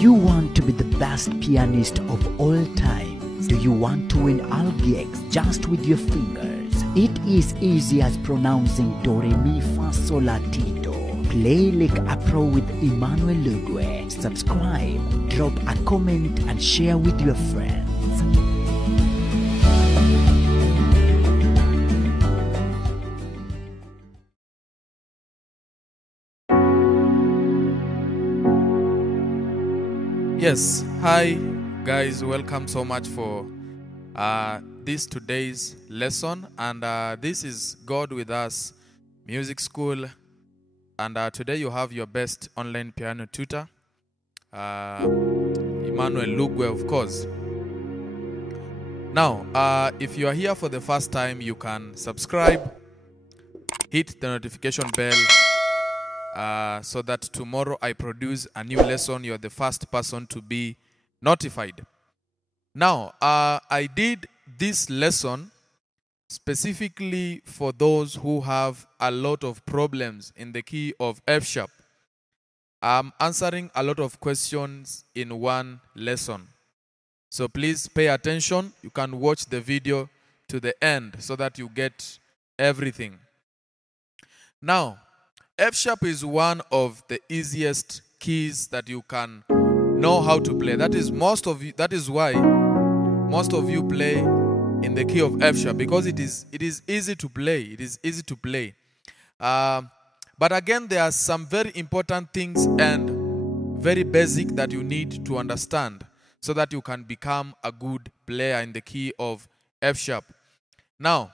you want to be the best pianist of all time? Do you want to win all gigs just with your fingers? It is easy as pronouncing Do Re Mi Fa Sol La Ti Do. Play like a pro with Emmanuel Lugwe. Subscribe, drop a comment and share with your friends. Yes, hi guys, welcome so much for this today's lesson, and this is God with Us Music School, and today you have your best online piano tutor, Emmanuel Lugwe, of course. Now, if you are here for the first time, you can subscribe, hit the notification bell, so that tomorrow I produce a new lesson, you're the first person to be notified. Now, I did this lesson specifically for those who have a lot of problems in the key of F sharp. I'm answering a lot of questions in one lesson. So please pay attention. You can watch the video to the end so that you get everything. Now, F sharp is one of the easiest keys that you can know how to play. That is why most of you play in the key of F sharp, because it is easy to play. It is easy to play. But again, there are some very important things and very basic that you need to understand so that you can become a good player in the key of F sharp. Now,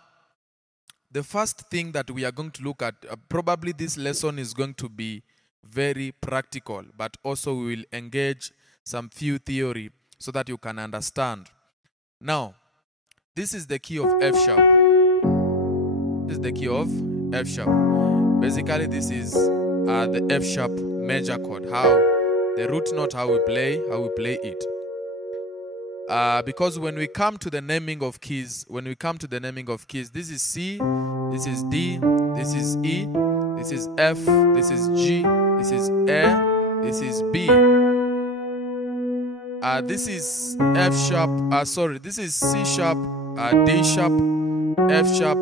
the first thing that we are going to look at, probably this lesson is going to be very practical, but also we will engage some few theory so that you can understand. Now, this is the key of F sharp. This is the key of F sharp. Basically, this is the F sharp major chord. How the root note, how we play it. Because when we come to the naming of keys, this is C, this is D, this is E, this is F, this is G, this is A, this is B. This is F sharp, this is C sharp, D sharp, F sharp,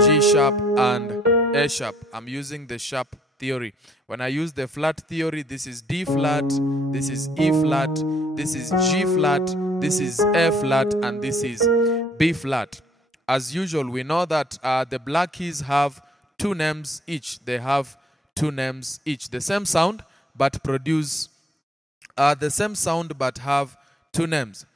G sharp, and A sharp. I'm using the sharp theory. When I use the flat theory, this is D flat, this is E flat, this is G flat, this is A flat, and this is B flat. As usual, we know that the black keys have two names each. They have two names each. The same sound, but produce the same sound, but have two names.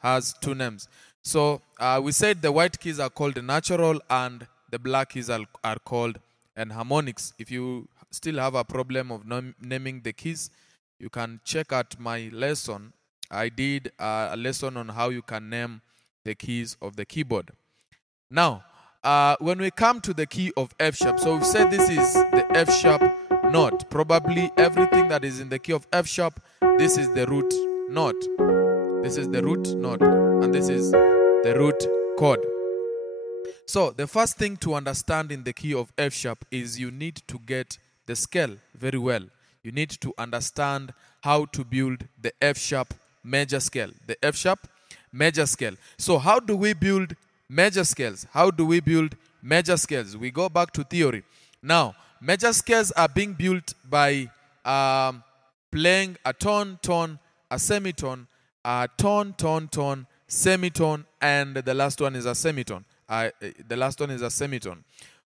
So we said the white keys are called natural, and the black keys are called enharmonics. If you still have a problem of naming the keys, you can check out my lesson. I did a lesson on how you can name the keys of the keyboard. Now, when we come to the key of F sharp, so we've said this is the F sharp note. Probably everything that is in the key of F sharp, this is the root note. This is the root note, and this is the root chord. So the first thing to understand in the key of F sharp is you need to get the scale very well. You need to understand how to build the F sharp major scale. The F sharp major scale. So how do we build major scales? We go back to theory. Now, major scales are being built by playing a tone, tone, a semitone, a tone, tone, tone, semitone, and the last one is a semitone. All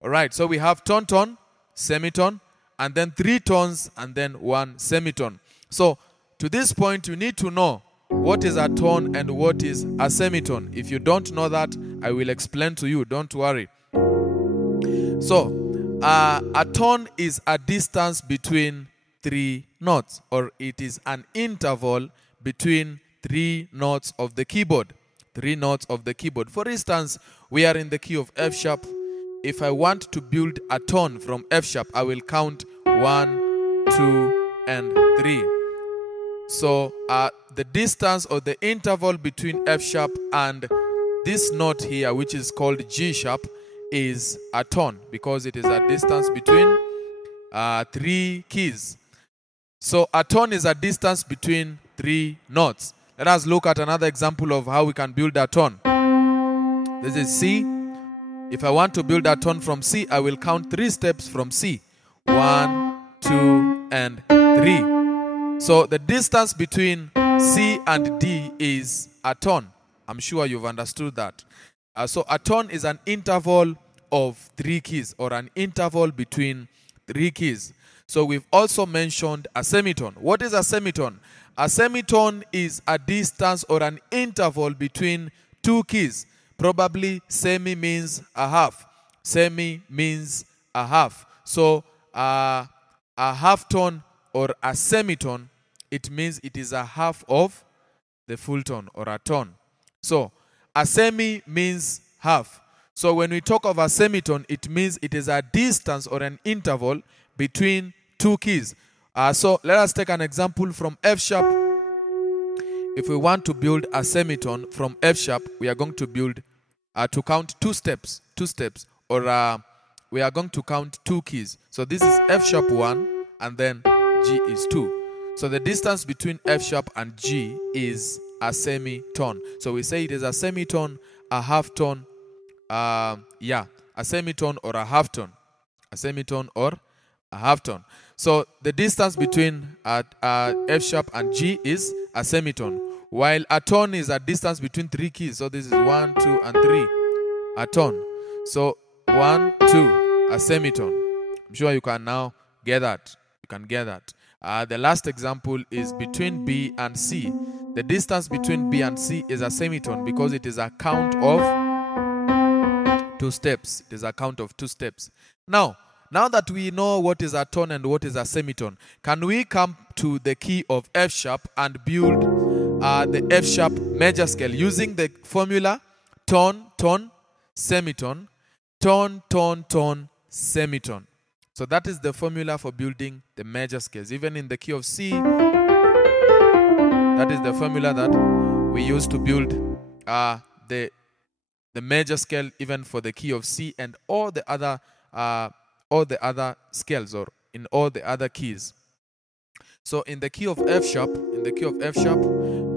right, so we have tone, tone, semitone, and then three tones, and then one semitone. So to this point, you need to know what is a tone and what is a semitone. If you don't know that, I will explain to you. Don't worry. So a tone is a distance between three notes, or it is an interval between three notes of the keyboard. For instance, we are in the key of F sharp. If I want to build a tone from F sharp, I will count 1, 2, and 3. So the distance or the interval between F sharp and this note here, which is called G sharp, is a tone, because it is a distance between three keys. So a tone is a distance between 3 notes. Let us look at another example of how we can build a tone. This is C. If I want to build a tone from C, I will count 3 steps from C. 1, 2, and 3. So the distance between C and D is a tone. I'm sure you've understood that. So a tone is an interval of 3 keys, or an interval between 3 keys. So we've also mentioned a semitone. What is a semitone? A semitone is a distance or an interval between 2 keys. Probably semi means a half. Semi means a half. So a half tone or a semitone, it means it is a half of the full tone or a tone. So a semi means half. So when we talk of a semitone, it means it is a distance or an interval between 2 keys. So let us take an example from F sharp. If we want to build a semitone from F sharp, we are going to build to count 2 steps, or we are going to count 2 keys. So this is F sharp 1 and then G is 2. So the distance between F sharp and G is a semitone. So we say it is a semitone, a half tone, a semitone or a half tone. A semitone or a half tone. So the distance between F sharp and G is a semitone, while a tone is a distance between 3 keys. So this is 1, 2, and 3. A tone. So 1, 2, a semitone. I'm sure you can now get that. You can get that. The last example is between B and C. The distance between B and C is a semitone because it is a count of 2 steps. It is a count of 2 steps. Now that we know what is a tone and what is a semitone, can we come to the key of F sharp and build the F sharp major scale using the formula tone, tone, semitone, tone, tone, tone, semitone. So that is the formula for building the major scales. Even in the key of C, that is the formula that we use to build the major scale, even for the key of C and all the other scales, or in all the other keys. So in the key of F sharp,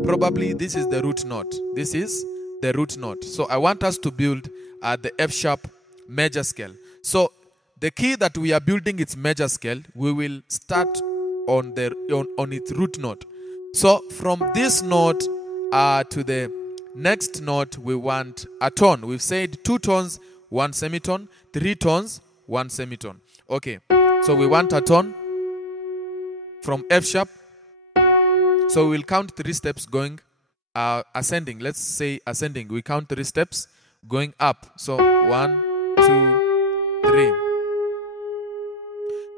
probably this is the root note. This is the root note. So I want us to build the F sharp major scale. So the key that we are building its major scale, we will start on its root note. So from this note to the next note, we want a tone. We've said 2 tones, 1 semitone, 3 tones, 1 semitone. Okay, so we want a tone from F sharp. So we'll count 3 steps going ascending. Let's say ascending. We count 3 steps going up. So 1, 2, 3.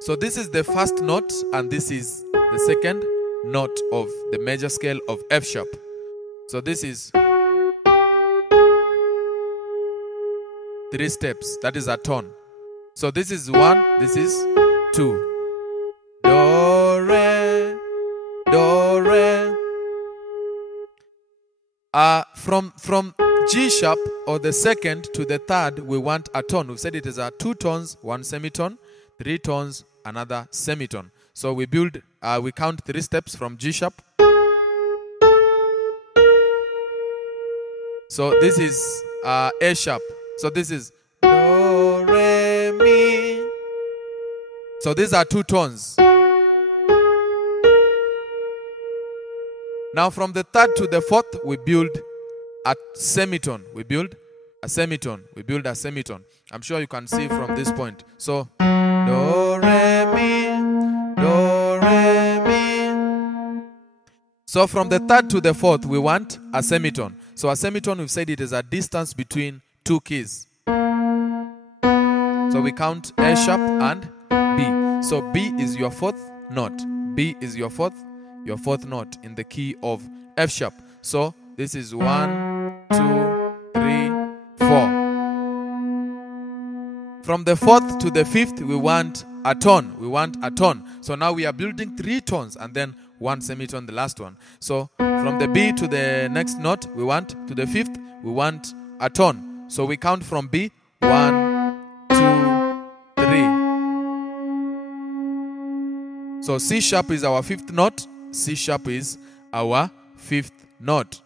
So this is the first note and this is the second note of the major scale of F sharp. So this is 3 steps. That is a tone. So this is 1, this is 2. Do, re, do, re. From G sharp, or the second to the third, we want a tone. We've said it is 2 tones, 1 semitone, 3 tones, another semitone. So we count 3 steps from G sharp. So this is A sharp. So this is do, re, mi. So these are 2 tones. Now from the third to the fourth, we build a semitone. We build a semitone. I'm sure you can see from this point. So do, re, mi, do, re, mi. So from the third to the fourth, we want a semitone. So a semitone, we've said it is a distance between 2 keys. So we count A sharp and B. So B is your 4th note. B is your 4th note in the key of F sharp. So this is 1, 2, 3, 4. From the 4th to the 5th, we want a tone. So now we are building 3 tones and then 1 semitone, the last one. So from the B to the next note, to the 5th, we want a tone. So we count from B, 1, 2, 3. So C sharp is our 5th note. C sharp is our fifth note.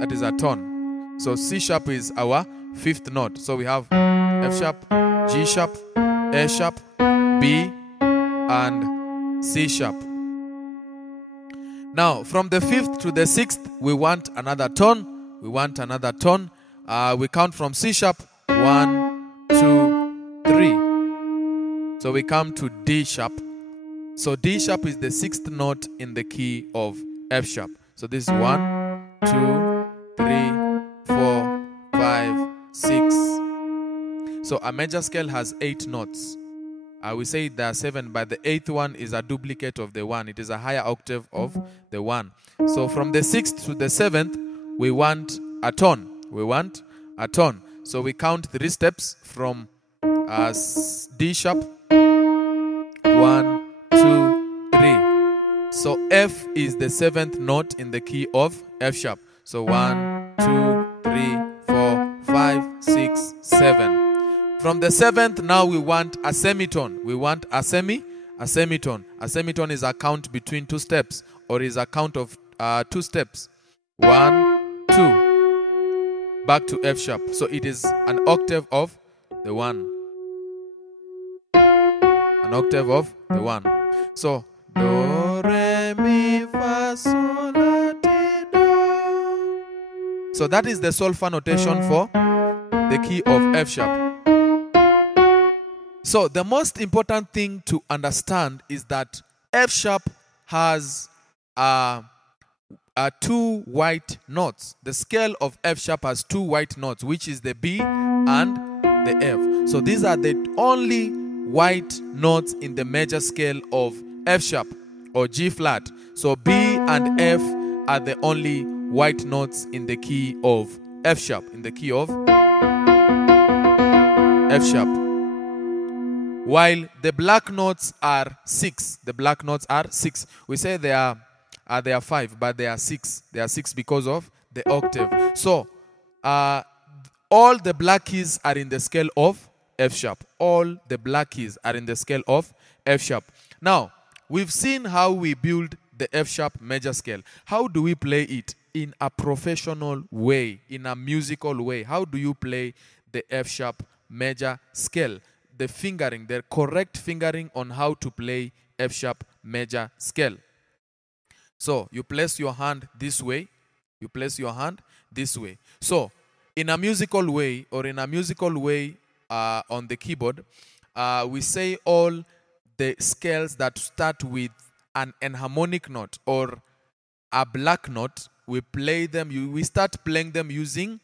That is a tone. So C sharp is our fifth note. So we have F sharp, G sharp, A sharp, B, and C sharp. Now, from the fifth to the sixth, we want another tone. We want another tone. We count from C sharp. 1, 2, 3. So we come to D sharp. So D sharp is the sixth note in the key of F sharp. So this is 1, 2, 3, 4, 5, 6. So a major scale has 8 notes. We say there are 7, but the 8th one is a duplicate of the 1. It is a higher octave of the 1. So from the 6th to the 7th, we want a tone. We want a tone. So we count 3 steps from D sharp. 1, 2, 3. So F is the 7th note in the key of F sharp. So 1, 2, 3, 4, 5, 6, 7. From the 7th, now we want a semitone. We want a semitone. A semitone is a count between 2 steps, or is a count of 2 steps. 1, 2. Back to F sharp. So it is an octave of the 1. An octave of the 1. So do, re, mi, fa, sol, la, ti, do. So that is the solfa notation for the key of F sharp. So the most important thing to understand is that F sharp has 2 white notes. The scale of F sharp has 2 white notes, which is the B and the F. So these are the only white notes in the major scale of F sharp or G flat. So B and F are the only white notes in the key of F sharp, in the key of F sharp. While the black notes are 6. The black notes are 6. We say they are 5, but they are 6. They are 6 because of the octave. So all the black keys are in the scale of F sharp. All the black keys are in the scale of F sharp. Now, we've seen how we build the F sharp major scale. How do we play it in a professional way, in a musical way? How do you play the F sharp major scale? The fingering, the correct fingering on how to play F sharp major scale. So you place your hand this way. You place your hand this way. So in a musical way, or in a musical way on the keyboard, we say all the scales that start with an enharmonic note or a black note, we play them. We start playing them using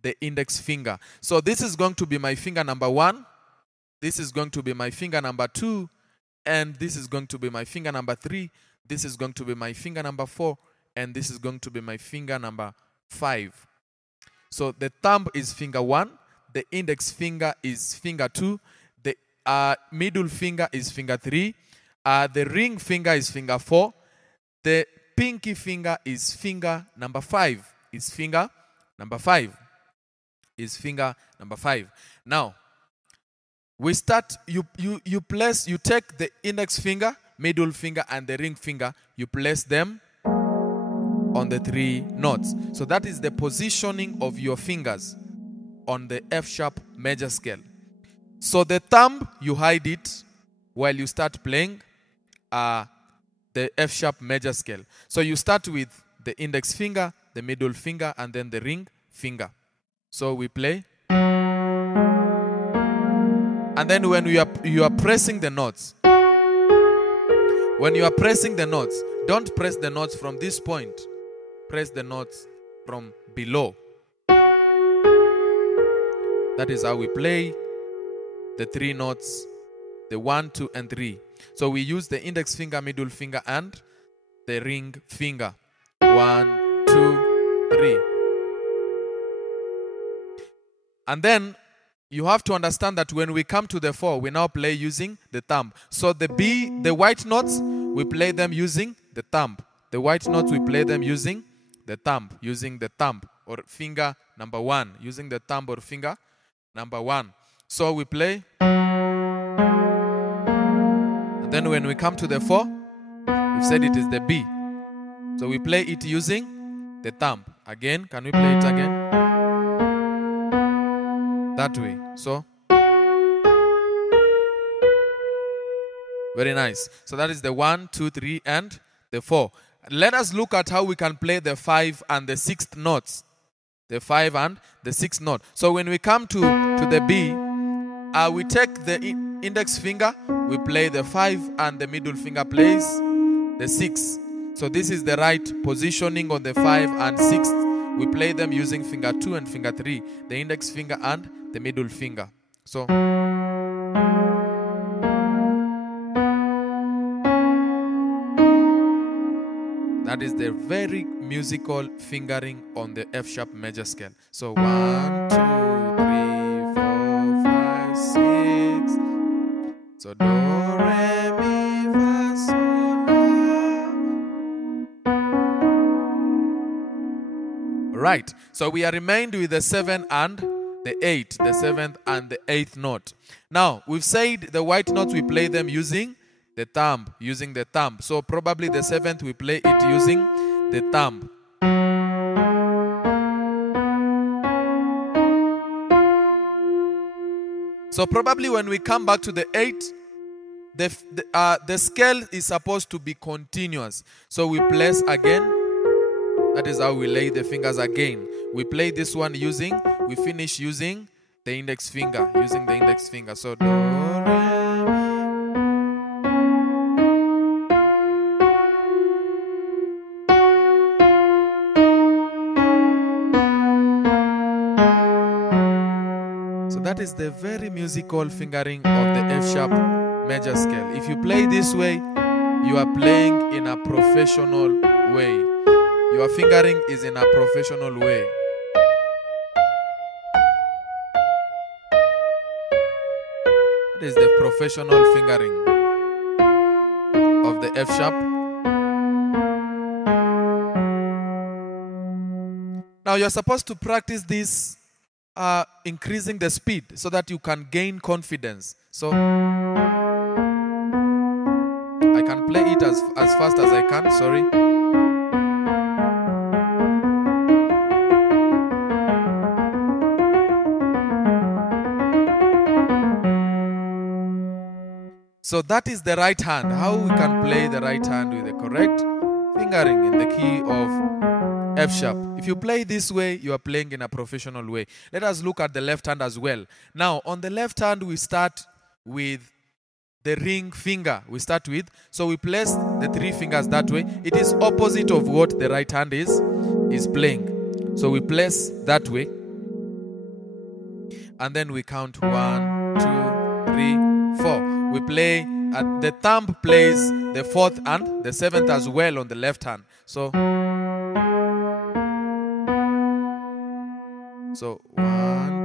the index finger. So this is going to be my finger number 1. This is going to be my finger number 2, and this is going to be my finger number 3. This is going to be my finger number 4, and this is going to be my finger number 5. So the thumb is finger 1, the index finger is finger 2, the middle finger is finger 3, the ring finger is finger 4, the pinky finger is finger number 5. Is finger number 5. Is finger number 5. Now, we start, you take the index finger, middle finger, and the ring finger, you place them on the 3 notes. So that is the positioning of your fingers on the F sharp major scale. So the thumb, you hide it while you start playing the F sharp major scale. So you start with the index finger, the middle finger, and then the ring finger. So we play. And then when you are pressing the notes, don't press the notes from this point. Press the notes from below. That is how we play the 3 notes, the 1, 2, and 3. So we use the index finger, middle finger, and the ring finger. 1, 2, 3. And then you have to understand that when we come to the 4, we now play using the thumb. So the white notes, we play them using the thumb. The white notes, we play them using the thumb, or finger number 1, using the thumb or finger number 1. So we play. And then when we come to the 4, We've said it is the B. So we play it using the thumb. Again, can we play it again? That way. So, very nice. So that is the 1, 2, 3, and the 4. Let us look at how we can play the 5 and the 6th notes. The 5 and the 6th note. So when we come to the B, we take the index finger, we play the 5, and the middle finger plays the 6. So this is the right positioning on the 5 and 6th. We play them using finger 2 and finger 3, the index finger and the middle finger. So that is the very musical fingering on the F sharp major scale. So 1, 2, 3, 4, 5, 6. So do, re, mi, fa, sol, la. Right. So we are remained with the 7 and the 8, the 7th and the 8th note. Now we've said the white notes we play them using the thumb, So probably the 7th we play it using the thumb. So probably when we come back to the 8th, the scale is supposed to be continuous. So we place again. That is how we lay the fingers again. We play this one we finish using the index finger, So do, re, that is the very musical fingering of the F sharp major scale. If you play this way, you are playing in a professional way. Your fingering is in a professional way. That is the professional fingering of the F sharp. Now you're supposed to practice this increasing the speed so that you can gain confidence. So I can play it as fast as I can, sorry. So that is the right hand. How we can play the right hand with the correct fingering in the key of F sharp. If you play this way, you are playing in a professional way. Let us look at the left hand as well. Now, on the left hand, we start with the ring finger. So we place the 3 fingers that way. It is opposite of what the right hand is playing. So we place that way. And then we count 1, 2, 3, 4. We play, the thumb plays the 4th and the 7th as well on the left hand. So 1,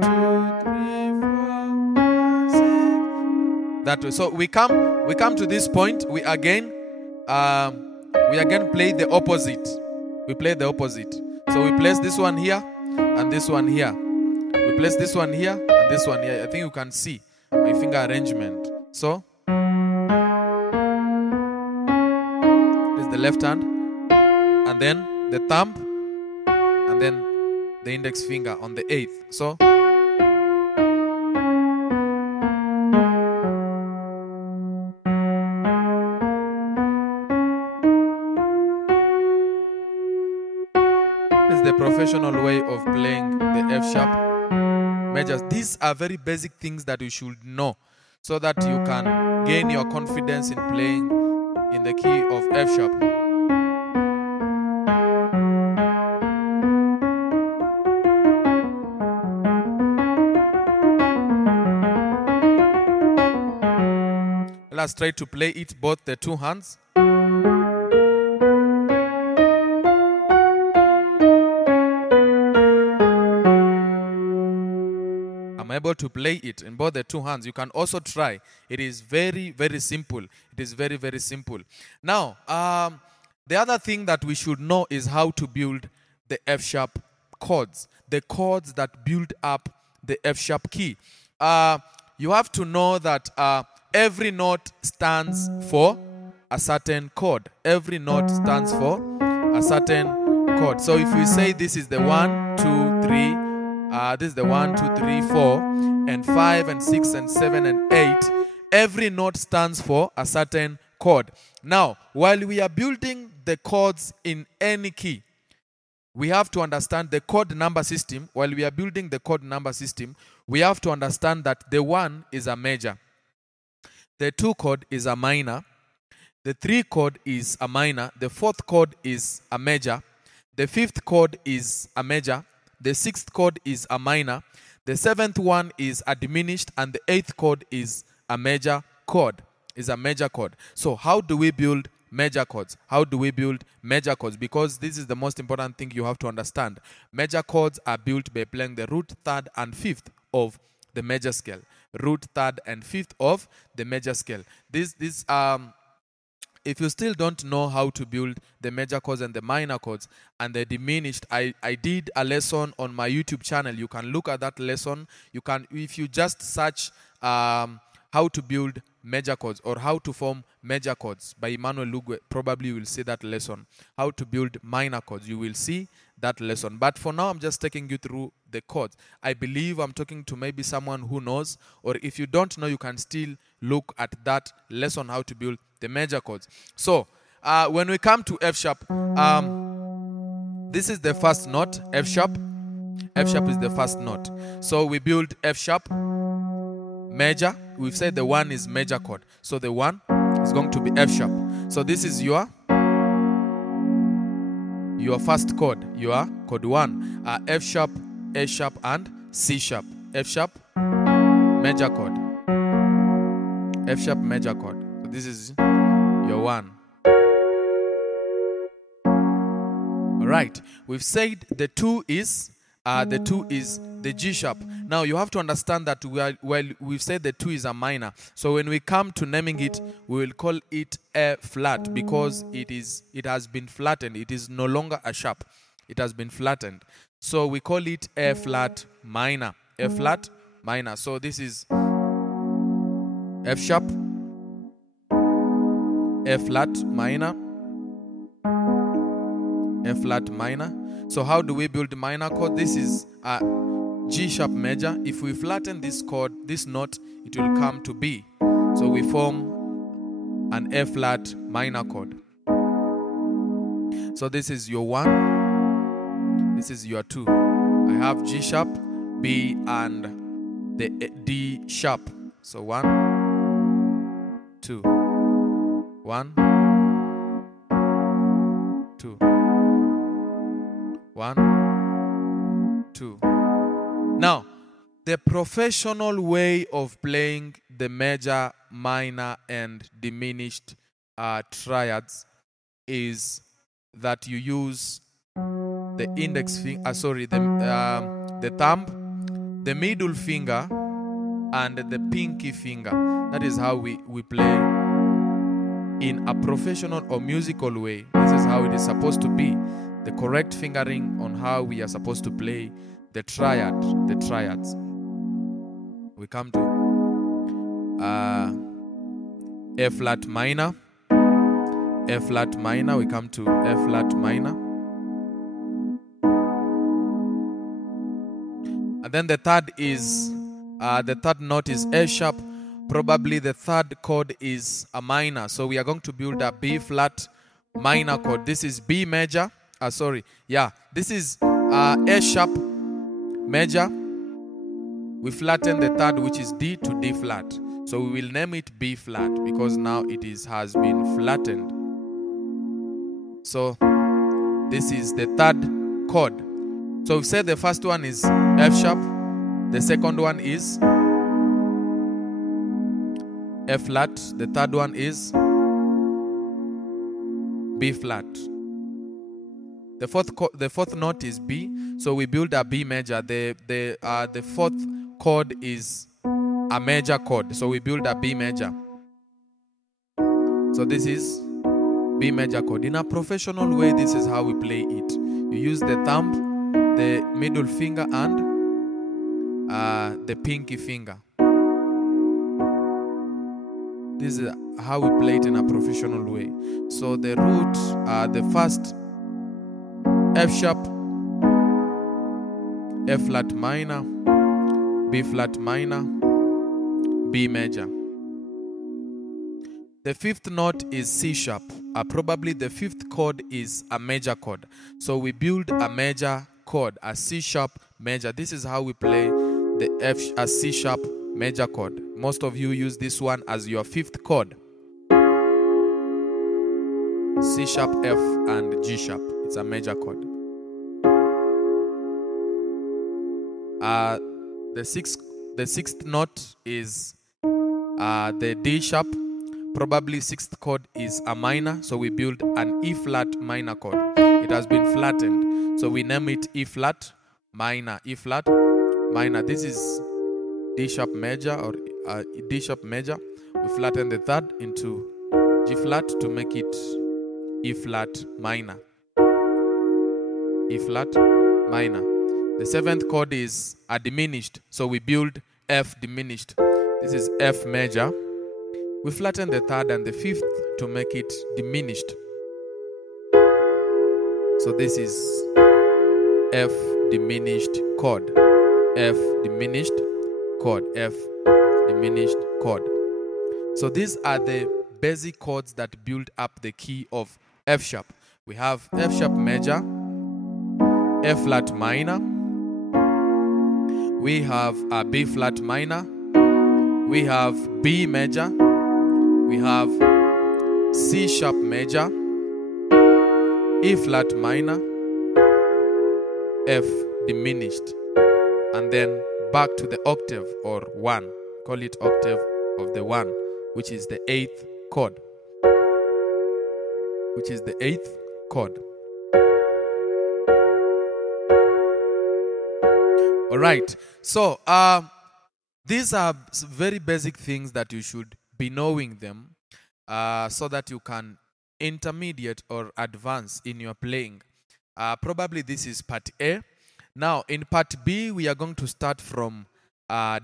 2, 3, 4, 5, 6. That way. So we come to this point. We again play the opposite. We play the opposite. So we place this one here and this one here. We place this one here and this one here. I think you can see my finger arrangement. So this is the left hand, and then the thumb, and then the index finger on the 8th. So this is the professional way of playing the F sharp majors. These are very basic things that you should know, so that you can gain your confidence in playing in the key of F sharp. Let's try to play it both the 2 hands. I'm able to play it in both the 2 hands. You can also try. It is very, very simple. It is very, very simple. Now, the other thing that we should know is how to build the F sharp chords. The chords that build up the F sharp key. You have to know that every note stands for a certain chord. Every note stands for a certain chord. So if we say this is the 1, 2, 3, this is the 1, 2, 3, 4, and 5, and 6, and 7, and 8, every note stands for a certain chord. Now, while we are building the chords in any key, we have to understand the chord number system. While we are building the chord number system, we have to understand that the 1 is a major, the 2 chord is a minor, the 3 chord is a minor, the 4th chord is a major, the 5th chord is a major, the 6th chord is a minor, the 7th one is a diminished, and the 8th chord is a major chord. So how do we build major chords? How do we build major chords? Because this is the most important thing you have to understand. Major chords are built by playing the root, 3rd, and 5th of the major scale. Root, 3rd, and 5th of the major scale. If you still don't know how to build the major chords and the minor chords and the diminished, I did a lesson on my YouTube channel. You can look at that lesson. You can, if you just search how to build major chords or how to form major chords by Emmanuel Lugwe, probably you will see that lesson. How to build minor chords, you will see that lesson. But for now, I'm just taking you through the chords. I believe I'm talking to maybe someone who knows, or if you don't know, you can still look at that lesson, how to build the major chords. So when we come to F sharp, this is the first note, F sharp. F sharp is the first note. So we build F sharp, major. We've said the 1 is major chord. So the 1 is going to be F sharp. So this is your first chord, your chord 1. F sharp, A sharp, and C sharp. F sharp, major chord. F sharp, major chord. So this is your 1. All right. We've said the 2 is the G sharp. Now you have to understand that while we've said the 2 is a minor, so when we come to naming it, we will call it A flat because it has been flattened. It is no longer a sharp. It has been flattened. So we call it A flat minor. A flat minor. So this is F sharp, A flat minor, A flat minor. So how do we build minor chord? This is a G sharp major. If we flatten this chord, this note, it will come to B. So we form an A flat minor chord. So this is your 1. This is your 2. I have G sharp, B, and the D sharp. So 1, 2. 1, 2. 1, 2. Now, the professional way of playing the major, minor, and diminished triads is that you use the index finger, the thumb, the middle finger, and the pinky finger. That is how we play in a professional or musical way. This is how it is supposed to be. The correct fingering on how we are supposed to play the triads. We come to A flat minor, A flat minor. We come to A flat minor, and then the third note is A sharp. Probably the third chord is a minor, so we are going to build a B flat minor chord. This is B major. This is A sharp major. We flatten the third, which is D, to D flat. So we will name it B flat because now it has been flattened. So this is the third chord. So we've said the first one is F sharp. The second one is F flat. The third one is B flat. The fourth note is B, so we build a B major. The fourth chord is a major chord, so we build a B major. So this is B major chord. In a professional way, this is how we play it. You use the thumb, the middle finger, and the pinky finger. This is how we play it in a professional way. So the root, the first F sharp, F flat minor, B flat minor, B major. The fifth note is C sharp. Probably the fifth chord is a major chord. So we build a major chord, a C sharp major. This is how we play the C sharp major chord. Most of you use this one as your fifth chord. C sharp, F, and G sharp. It's a major chord. The sixth note is the D sharp. Probably sixth chord is a minor, so we build an E flat minor chord. It has been flattened, so we name it E flat minor. E flat minor. This is D sharp major or D sharp major. We flatten the third into G flat to make it E flat minor. E flat minor. The seventh chord is a diminished, so we build F diminished. This is F major. We flatten the third and the fifth to make it diminished. So this is F diminished chord. F diminished chord. F diminished chord. So these are the basic chords that build up the key of F sharp. We have F sharp major, F flat minor, we have a B flat minor, we have B major, we have C sharp major, E flat minor, F diminished, and then back to the octave or 1. Call it octave of the 1, which is the 8th chord. Which is the 8th chord. All right. So these are very basic things that you should be knowing them so that you can intermediate or advance in your playing. Probably this is part A. Now in part B, we are going to start from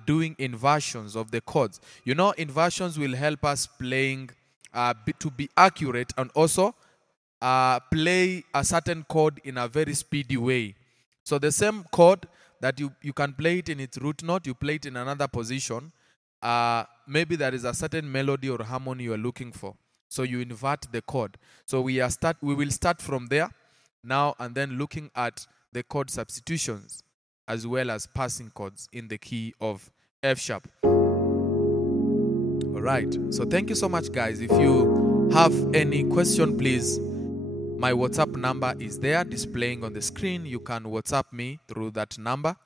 doing inversions of the chords. You know, inversions will help us playing to be accurate and also play a certain chord in a very speedy way. So the same chord that you can play it in its root note, you play it in another position. Maybe there is a certain melody or harmony you are looking for. So you invert the chord. So we will start from there now and then looking at the chord substitutions as well as passing chords in the key of F sharp. All right. So thank you so much, guys. If you have any question, please, my WhatsApp number is there displaying on the screen. You can WhatsApp me through that number.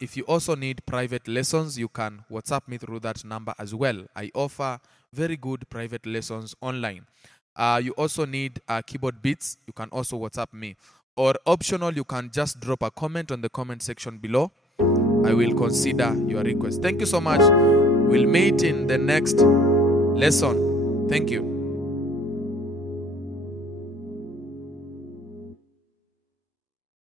If you also need private lessons, you can WhatsApp me through that number as well. I offer very good private lessons online. You also need keyboard beats. You can also WhatsApp me. Or optional, you can just drop a comment on the comment section below. I will consider your request. Thank you so much. We'll meet in the next lesson. Thank you.